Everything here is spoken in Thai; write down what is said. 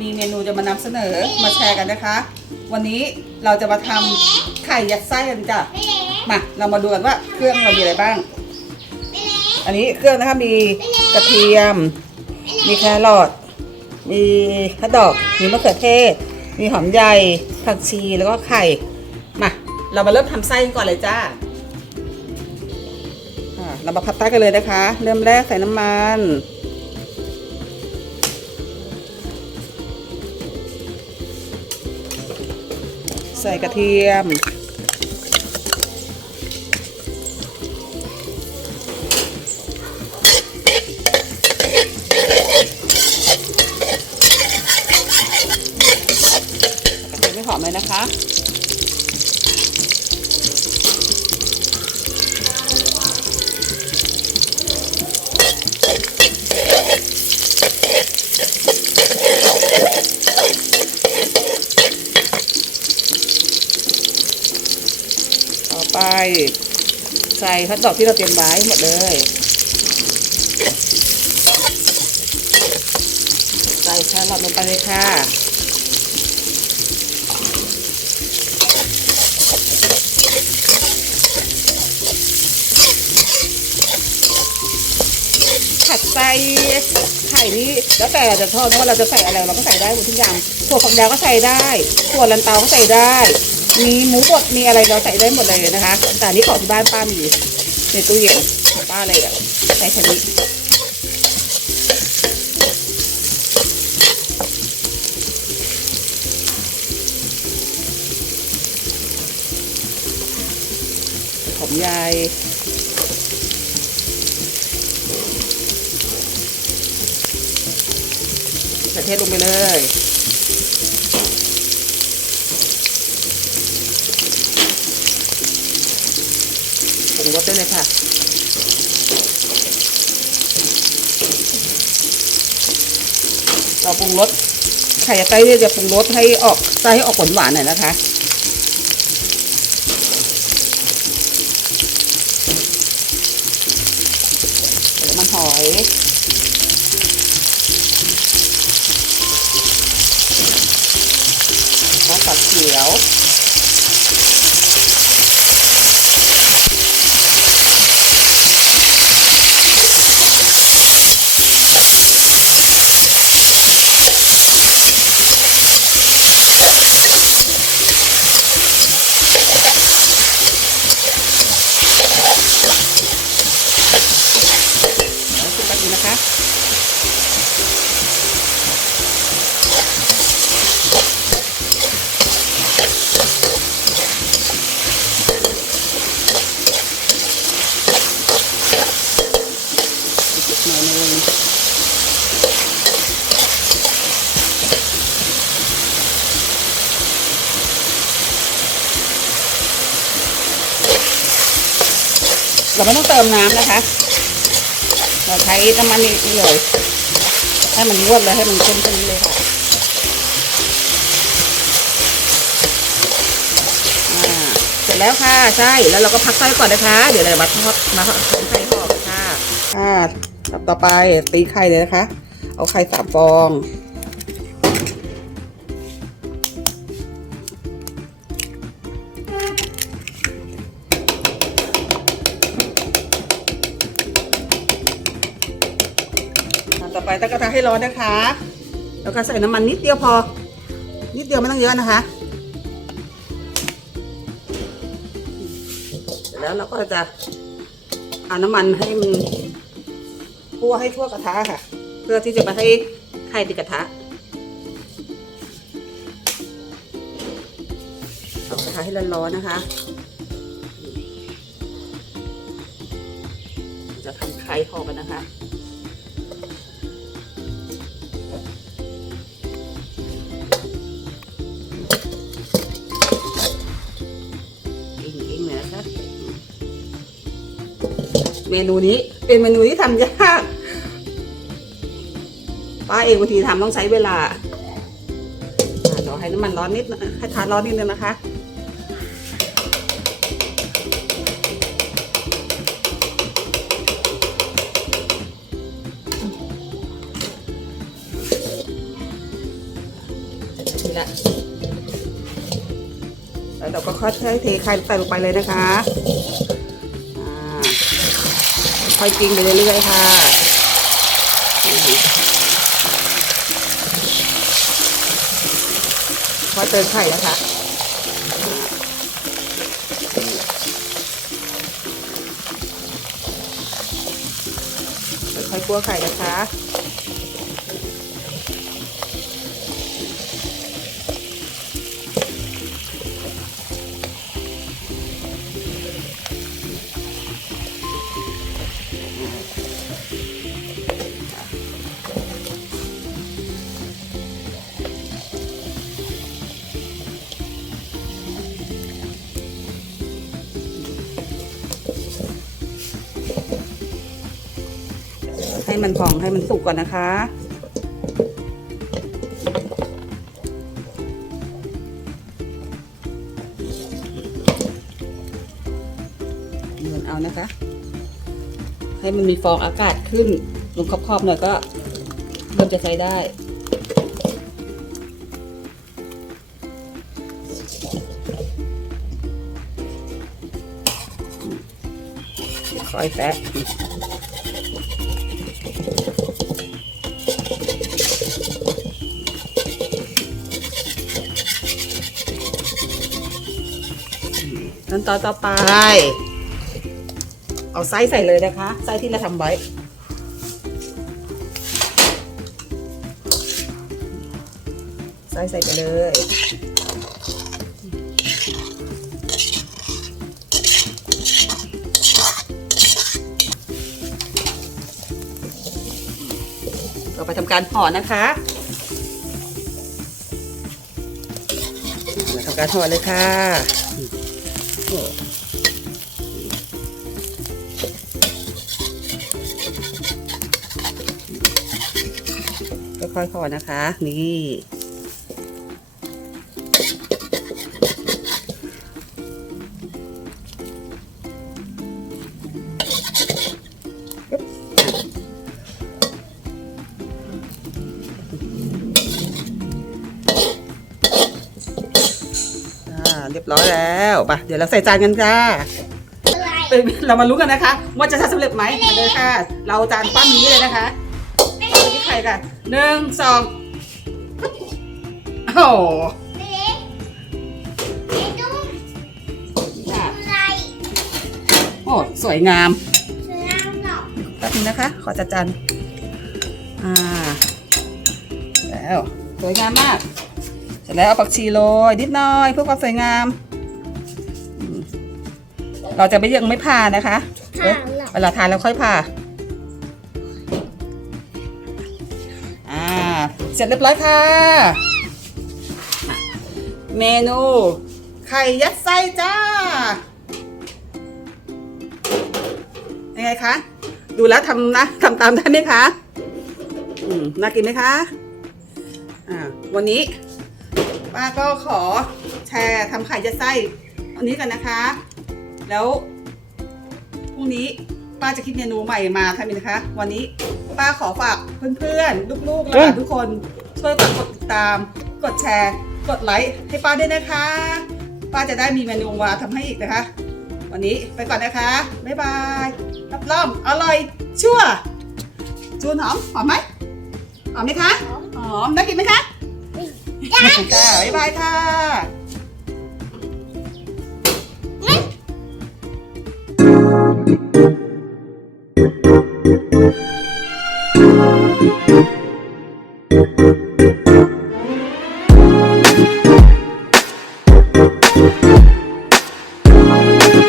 มีเมนูจะมานำเสนอมาแชร์กันนะคะ วันนี้เราจะมาทำไข่ยัดไส้กันจ้ะมาเรามาดูกันว่าเครื่องเรามีอะไรบ้าง อันนี้เครื่องนะคะมีกระเทียม มีแครอทมีข้าวดอก มีมะเขือเทศ มีหอมใหญ่ผักชีแล้วก็ไข่ มา เรามาเริ่มทำไส้กันก่อนเลยจ้าอ่าเรามาพับแป้งกันเลยนะคะ เริ่มแรกใส่น้ำมัน ใส่กระเทียม ใส่ฮอทดอกที่เราเตรียมไว้หมดเลย ใส่แครอทลงไปเลยค่ะผัดใส่ไข่นี้แล้วแต่เราจะทอดว่าเราจะใส่อะไรเราก็ใส่ได้หมดทุกอย่างถั่วฝักยาวก็ใส่ได้ถั่วลันเตาก็ใส่ได้ มีหมูบดมีอะไรเราใส่ได้หมดเลยนะคะ แต่นี้ของที่บ้านป้ามีในตู้เย็นของป้าเลยอะใส่แค่นี้หอมใหญ่ใส่เทศลงไปเลย งรสได้เลยค่ะ เราปรุงรสไข่ไส้เนี่ยจะปรุงรสให้ออกไส้ให้ออกหวานหนๆหน่อยนะคะมันหอยซอสฝักเขียวขึ้นแป๊บนึงนะคะ อีกหน่อยนึง เราไม่ต้องเติมน้ำนะคะ เราใช้น้ำมันนี่เลย ให้มันรวดเลยให้มันเข้นๆนี้เลยค่ะเสร็จแล้วค่ะใช่แล้วเราก็พักไส้ก่อนนะคะ เดี๋ยวเรามาทอดมาทอดไข่ห่อกันค่ะอ่าต่อไปตีไข่เลยนะคะ เอาไข่สามฟอง ไปตั้งกระทะให้ร้อนนะคะ แล้วก็ใส่น้ำมันนิดเดียวพอ นิดเดียวไม่ต้องเยอะนะคะเสร็จแล้วเราก็จะเอาน้ำมันให้มันคั่วให้ทั่วกระทะค่ะ เพื่อที่จะมาให้ไข่ติดกระทะเอากระทะให้ร้อนๆนะคะจะทำไข่ห่อกันนะคะ เมนูนี้เป็นเมนูที่ทำยากป้าเองบางทีทำต้องใช้เวลาเดี๋ยวให้น้ำมันร้อนนิดให้ทานร้อนนิดนึงนะคะแล้วเราก็ค่อยๆเทไข่ใส่ลงไปเลยนะคะ ค่อยกิ้งไปเรื่อยๆค่ะมค่อยเติมไข่นะคะค่อยๆคั่วไข่นะคะ ให้มันพองให้มันสุกก่อนนะคะเมือนเอานะคะ ให้มันมีฟองอากาศขึ้นลงขอบๆหน่อยก็เริ่มจะใช้ได้คอยแตะ ขั้นตอนต่อไป เอาไส้ใส่เลยนะคะ ไส้ที่เราทำไว้ ไส้ใส่ไปเลย เราไปทำการห่อนะคะมาทำการห่อเลยค่ะค่อยๆห่อนะคะ นี่ เรียบร้อยแล้วไปเดี๋ยวเราใส่จานกันจ้าอะไรเอ้ยเรามาลุ้นกันนะคะ ว่าจะทำสำเร็จไหมมาเลยค่ะ เราจานปั้นนี้เลยนะคะไปที่ไข่กันหนึ่งสองโอ้โหไม่เล็กไอ้ตุ้มอะอะไรโอ้สวยงามเสือน้ำหนอกแป๊บนึงนะคะ ขอจัดจานอ่าแล้วสวยงามมากเสร็จ แล้วเอาผักชีโรยนิดหน่อยเพื่อความสวยงามอืมเราจะไม่ยังไม่ผ่านะคะข้าวหรอกเวลาทานแล้วค่อยผ่าอ่าเสร็จเรียบร้อยค่ะ เมนูไข่ยัดไส้จ้า ยังไงคะ ดูแล้วทำนะทำตามได้ไหมคะ อืมน่ากินไหมคะ อ่า วันนี้ ป้าก็ขอแชร์ทำไข่ยัดไส้อันนี้กันนะคะ แล้วพรุ่งนี้ป้าจะคิดเมนูใหม่มาทำอีกนะคะ วันนี้ป้าขอฝากเพื่อนๆ ลูกๆและหลานทุกคนช่วยกดกดติดตาม กดแชร์ กดไลค์ให้ป้าด้วยนะคะ ป้าจะได้มีเมนูมาทำให้อีกนะคะ วันนี้ไปก่อนนะคะ บ๊ายบายรับรองอร่อยชั่วจูนหอมหอมไหมหอมไหมคะหอมน่ากินไหมคะ จ้าบ๊ายบายค่ะ